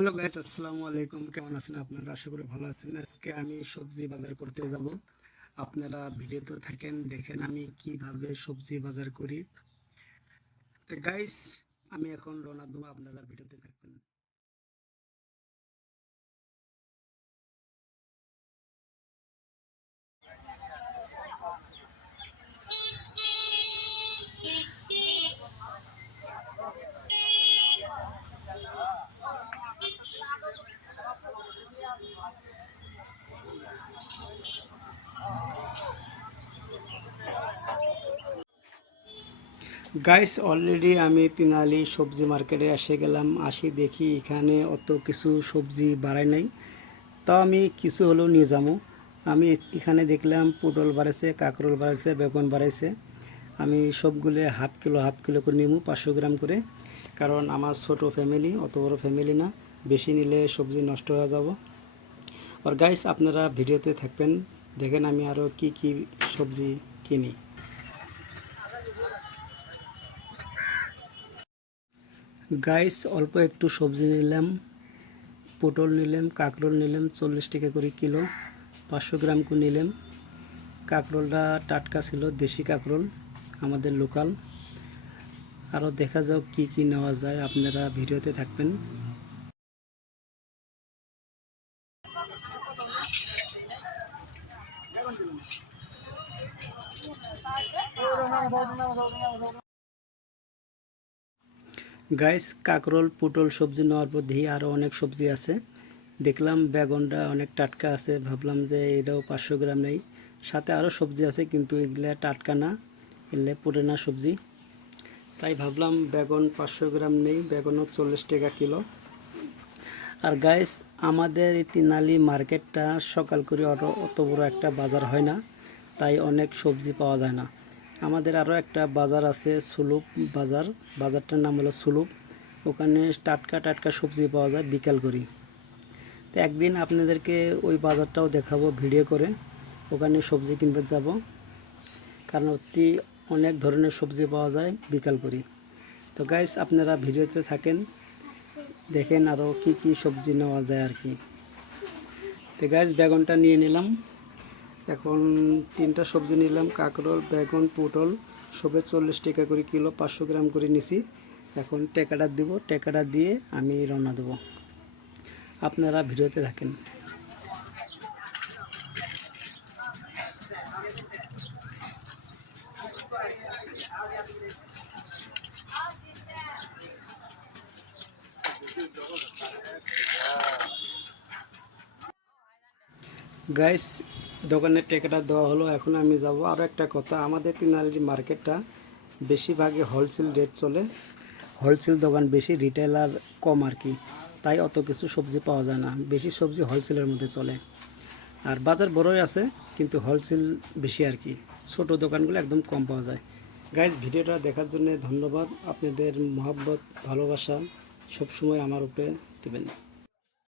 Hello guys, আসসালামু আলাইকুম। কেমন আছেন আপনারা? আশা করি ভালো আছেন। আজকে আমি সবজি বাজার করতে যাব। আপনারা ভিডিওতে থাকেন, দেখেন আমি কিভাবে সবজি বাজার করি। তো গাইস, আমি এখন রওনা দেবো, আপনারা ভিডিওতে থাকবেন। গাইস, অলরেডি আমি তিনালি সবজি মার্কেটে এসে গেলাম। আসি দেখি এখানে অত কিছু সবজি বাড়ায় নাই, তাও আমি কিছু হলেও নিয়ে যাবো। আমি এখানে দেখলাম পটল বাড়াইছে, কাঁকরোল বাড়াইছে, বেগুন বাড়াইছে। আমি সবগুলো হাফ কিলো করে নিবো, 500 গ্রাম করে। কারণ আমার ছোট ফ্যামিলি, অত বড় ফ্যামিলি না, বেশি নিলে সবজি নষ্ট হয়ে যাব। আর গাইস, আপনারা ভিডিওতে থাকবেন, দেখেন আমি আরও কি কি সবজি কিনি। গাইস, অল্প একটু সবজি নিলাম, পটল নিলাম, কাঁকরোল নিলাম 40 টাকা করে কিলো, 500 গ্রাম করে নিলাম। কাঁকরোলটা টাটকা ছিল, দেশি কাঁকরোল, আমাদের লোকাল। আরও দেখা যাক কি কি নেওয়া যায়, আপনারা ভিডিওতে থাকবেন। গাইস, কাঁকরোল পটল সবজি নেওয়ার পর দেখি আরও অনেক সবজি আছে। দেখলাম বেগুনটা অনেক টাটকা আছে, ভাবলাম যে এটাও 500 গ্রাম নেই। সাথে আরও সবজি আছে, কিন্তু এগুলা টাটকা না, এগুলো পুরানা সবজি। তাই ভাবলাম বেগুন 500 গ্রাম নেই, বেগুনও 40 টাকা কিলো। আর গাইস, আমাদের এই তিনালি মার্কেটটা সকাল করে অত বড় একটা বাজার হয় না, তাই অনেক সবজি পাওয়া যায় না। আমাদের আরও একটা বাজার আছে, সুলুপ বাজার। বাজারটার নাম হলো সুলুপ। ওখানে টাটকা টাটকা সবজি পাওয়া যায় বিকাল করি। তো একদিন আপনাদেরকে ওই বাজারটাও দেখাবো ভিডিও করে। ওখানে সবজি কিনতে যাব, কারণ অতি অনেক ধরনের সবজি পাওয়া যায় বিকাল করি। তো গাইস, আপনারা ভিডিওতে থাকেন, দেখেন আরও কি কি সবজি নেওয়া যায় আর কি। তো গাইস, বেগুনটা নিয়ে নিলাম। এখন 3টা সবজি নিলাম, কাঁকরোল, বেগুন, পটল, সবে 40 টাকা করে কিলো, 500 গ্রাম করে নিছি। এখন টাকাটা দিব, টাকাটা দিয়ে আমি রওনা দেবো। আপনারা ভিডিওতে থাকেন। গাইস, দোকানের টাকাটা দেওয়া হলো, এখন আমি যাব। আরও একটা কথা, আমাদের তিনালি মার্কেটটা বেশিরভাগই হোলসেল রেট চলে। হোলসেল দোকান বেশি, রিটেলার কম আর কি। তাই অত কিছু সবজি পাওয়া যায় না, বেশি সবজি হোলসেলের মধ্যে চলে। আর বাজার বড়ই আছে, কিন্তু হোলসেল বেশি আর কি। ছোট দোকানগুলো একদম কম পাওয়া যায়। গাইজ, ভিডিওটা দেখার জন্য ধন্যবাদ। আপনাদের মহব্বত, ভালোবাসা সবসময় আমার উপরে দেবেন।